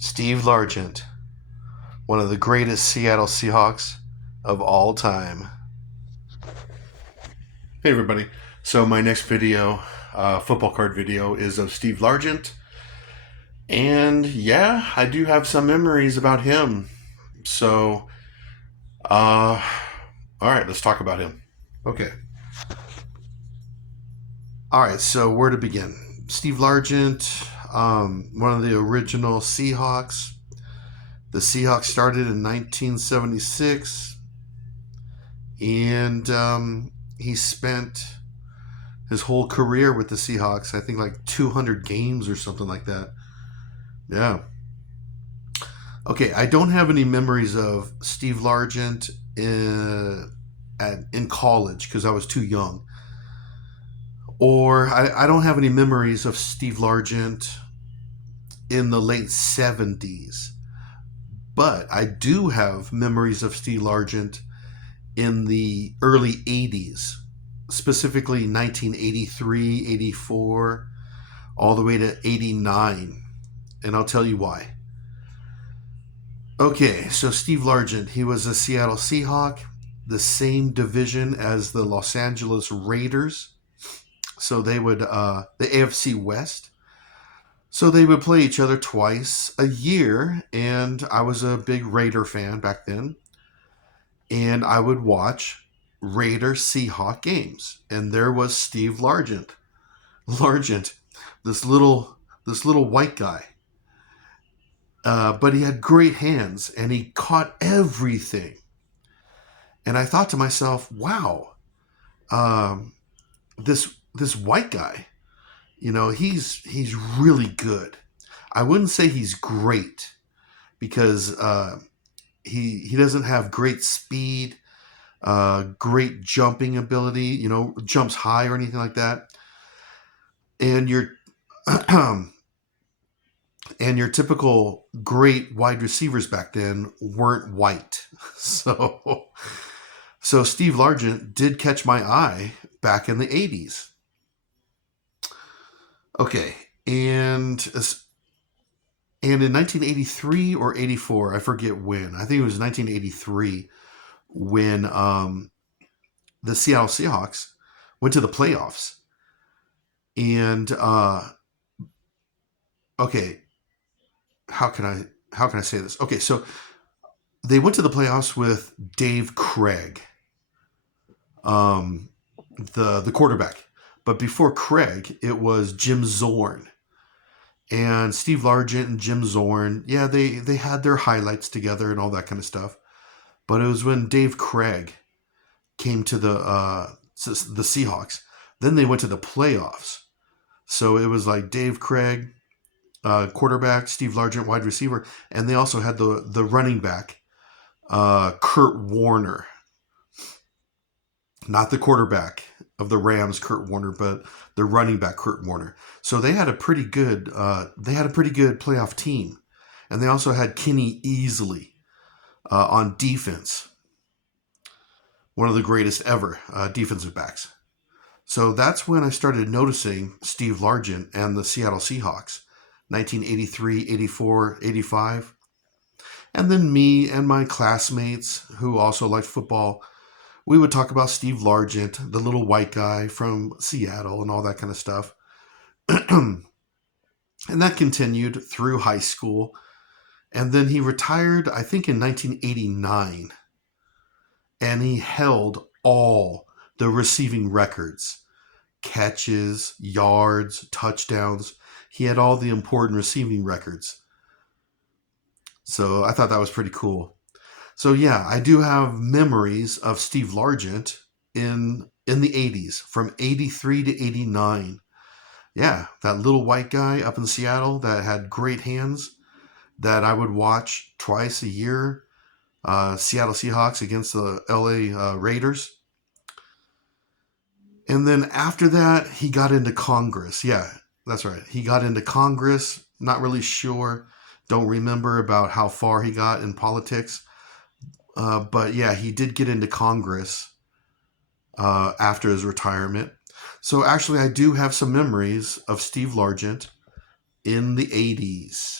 Steve Largent, one of the greatest Seattle Seahawks of all time. Hey everybody. So my next video, football card video, is of Steve Largent. And yeah, I do have some memories about him. So, all right, let's talk about him. Okay. All right, so where to begin? Steve Largent, one of the original Seahawks. The Seahawks started in 1976, and he spent his whole career with the Seahawks. I think like 200 games or something like that. Yeah. Okay, I don't have any memories of Steve Largent in college because I was too young. Or I don't have any memories of Steve Largent in the late 70s. But I do have memories of Steve Largent in the early 80s, specifically 1983, 84, all the way to 89. And I'll tell you why. Okay, so Steve Largent, he was a Seattle Seahawk, the same division as the Los Angeles Raiders. So they would, the AFC West. So they would play each other twice a year, and I was a big Raider fan back then. And I would watch Raider Seahawk games. And there was Steve Largent. Largent, this little white guy. But he had great hands, and he caught everything. And I thought to myself, wow, this white guy, he's really good. I wouldn't say he's great because he doesn't have great speed, great jumping ability, jumps high or anything like that. And your and your typical great wide receivers back then weren't white. So Steve Largent did catch my eye back in the 80s. Okay, and in 1983 or 84, I forget when. I think it was 1983 when the Seattle Seahawks went to the playoffs. And okay, how can I say this? Okay, so they went to the playoffs with Dave Craig, the quarterback. But before Craig, it was Jim Zorn. And Steve Largent and Jim Zorn, yeah, they had their highlights together and all that kind of stuff. But it was when Dave Craig came to the Seahawks. Then they went to the playoffs. So it was like Dave Craig, quarterback, Steve Largent, wide receiver, and they also had the running back, Kurt Warner. Not the quarterback of the Rams, Kurt Warner, but the running back, Kurt Warner. So they had a pretty good playoff team, and they also had Kenny Easley on defense, one of the greatest ever defensive backs. So that's when I started noticing Steve Largent and the Seattle Seahawks, 1983, 84, 85. And then me and my classmates who also liked football, we would talk about Steve Largent, the little white guy from Seattle and all that kind of stuff. And that continued through high school. And then he retired, I think, in 1989. And he held all the receiving records, catches, yards, touchdowns. He had all the important receiving records. So I thought that was pretty cool. So yeah, I do have memories of Steve Largent in the 80s, from 83 to 89. Yeah, that little white guy up in Seattle that had great hands that I would watch twice a year. Seattle Seahawks against the LA Raiders. And then after that, he got into Congress. Yeah, that's right. He got into Congress. Not really sure. Don't remember about how far he got in politics. But yeah, he did get into Congress after his retirement. So actually, I do have some memories of Steve Largent in the 80s.